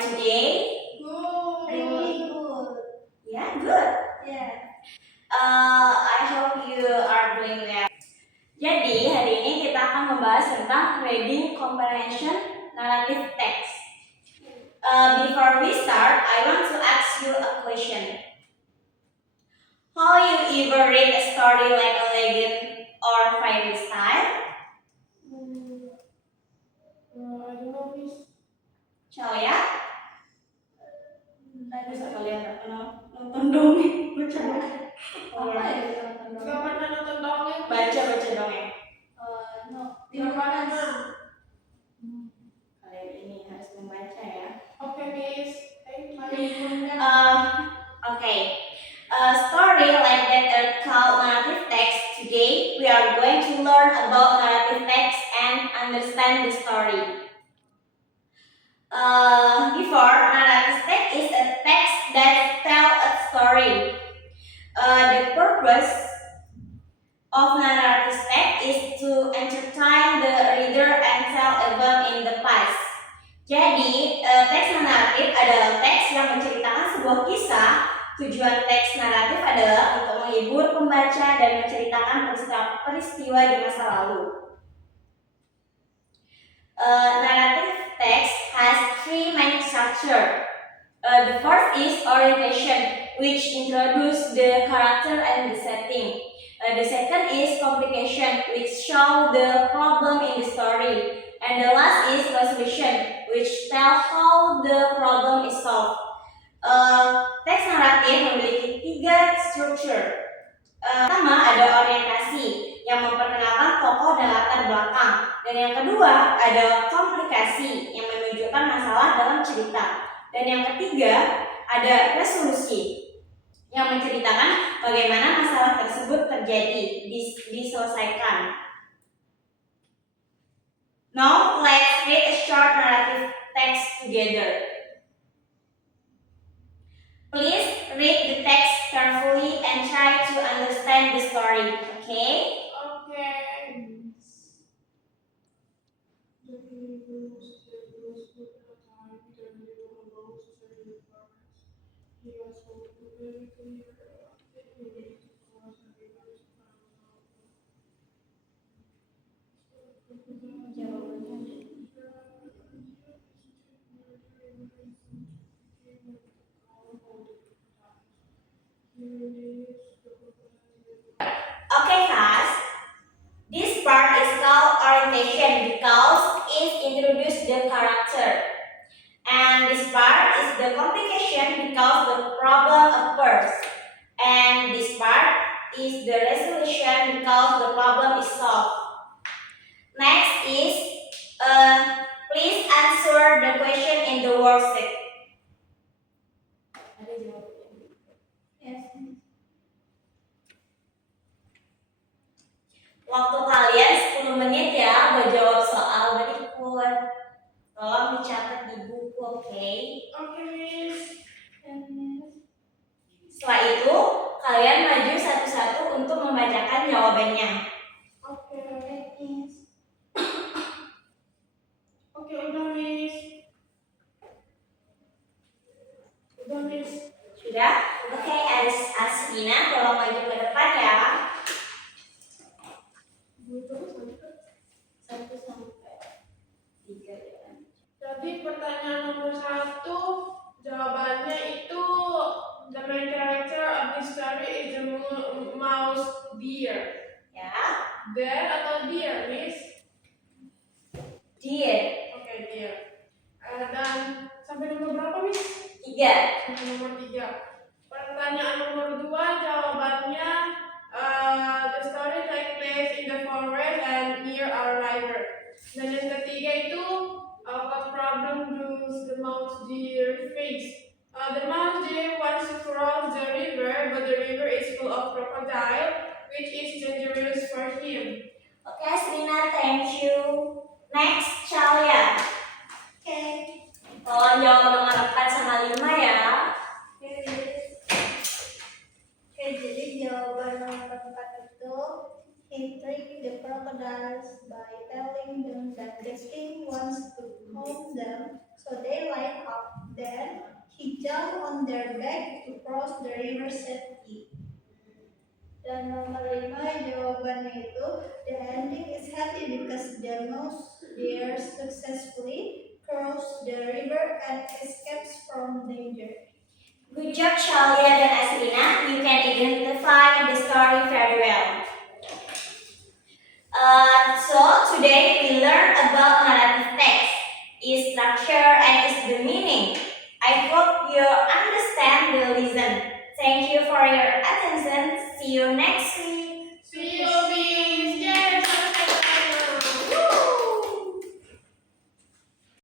you today? Good. Really good. Yeah, good. Yeah. I hope you are doing well. Jadi, hari ini kita akan membahas tentang reading comprehension narrative text. Before we start, I want to ask you a question. How you ever read a story like a legend or fairy style? I don't know, Miss. Ciao ya. Bisa kalian tak kenal nonton dongeng, baca dongeng. Apa ya teman-teman? Gak pernah nonton dongeng. Baca dongeng. No. Gak pernah. Kalian ini harus membaca ya. Oke, Miss. Thank you. Okay. A story like that are called narrative text. Today we are going to learn about narrative text and understand the story. Before, narrative text is a text that tells a story. The purpose of narrative text is to entertain the reader and tell events in the past. Jadi, teks naratif adalah teks yang menceritakan sebuah kisah. Tujuan teks naratif adalah untuk menghibur pembaca dan menceritakan peristiwa di masa lalu. Narrative text has three main structures. The first is orientation, which introduces the character and the setting. The second is complication, which shows the problem in the story. And the last is resolution, which tells how the problem is solved. Teks naratif memiliki tiga struktur. Pertama ada orientasi yang memperkenalkan tokoh dan latar belakang, dan yang kedua ada komplikasi yang menunjukkan masalah dalam cerita, dan yang ketiga ada resolusi yang menceritakan bagaimana masalah tersebut terjadi diselesaikan. Now let's read a short narrative text together. Please read the text carefully and try to understand the story, okay? Okay. Okay, class. This part is called orientation because it introduces the character. And this part is the complication because the problem occurs. And this part is the resolution because the problem is solved. Next is, please answer the question in the worksheet. Yes. Waktu kalian 10 menit ya buat jawab soal berikut. Tolong dicatat di buku, oke? Okay, Miss. Setelah itu, kalian maju satu-satu untuk membacakan jawabannya. Okay. Oke, udah, Miss. Udah, Miss. Sudah? Oke, Asrina, tolong maju ke depan ya. 1 sampai 3 ya. Jadi pertanyaan nomor 1, jawabannya itu the main character of the story is the mouse deer. Ya, Bear atau deer, Miss? dear. Oke, deer. Dan sampai nomor berapa, Miss? 3. Sampai nomor 3. Pertanyaan nomor 2, jawabannya the story take place in the forest and near our river. Dan yang ketiga itu what problem does the mouse deer face? The mouse deer wants to cross the river, but the river is full of crocodile, which is dangerous for him. Oke, Asrina, thank you. Next, Chalia. Oke. Tolong jawab nomor 4 sama 5 ya. Oke, jadi jawaban nomor 4 itu he tricked the crocodiles by telling them that the king wants to calm them, so they light up Then he jumped on their back to cross the river safely. Dan nomor 5 jawabannya itu, the ending is happy because the mouse deer successfully crossed the river and escapes from danger. Good job, Shalia dan Asrina. You can identify the story very well. So today we learn about narrative text, its structure and its the meaning. I hope you understand the lesson. Thank you for your attention. See you next week. See you